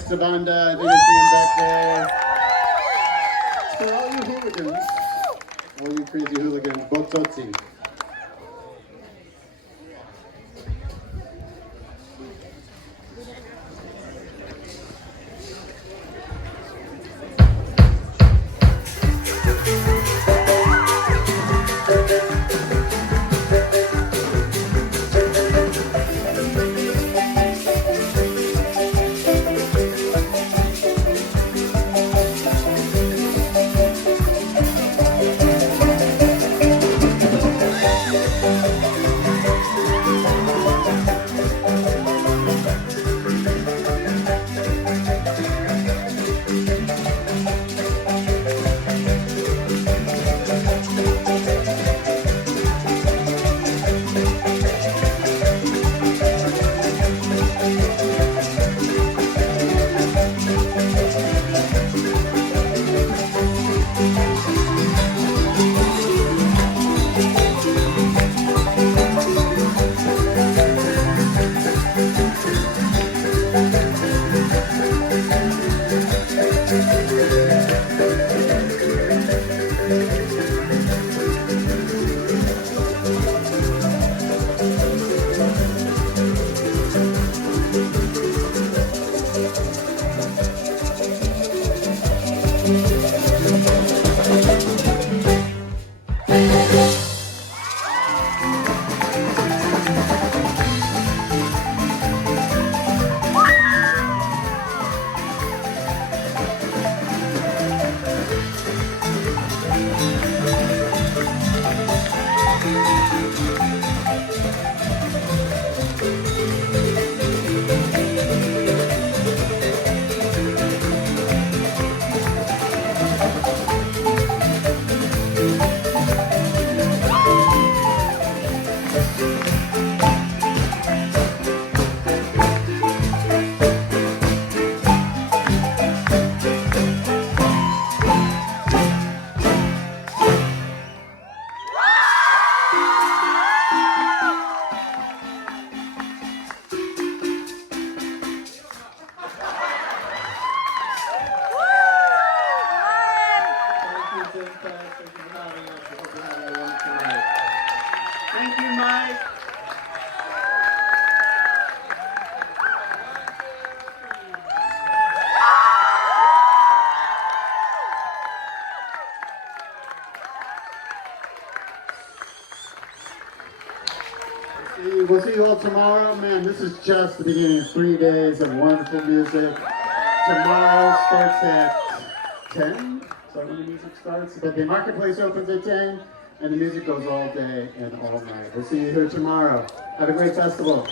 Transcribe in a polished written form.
next to Banda. I think it's going back there. It's for all you hooligans. All you crazy hooligans. Bototsi. Thank you, Mike. We'll see you all tomorrow. Man, this is just the beginning of 3 days of wonderful music. Tomorrow starts at 10. Is that when the music starts? But the marketplace opens at 10, and the music goes all day and all night. We'll see you here tomorrow. Have a great festival.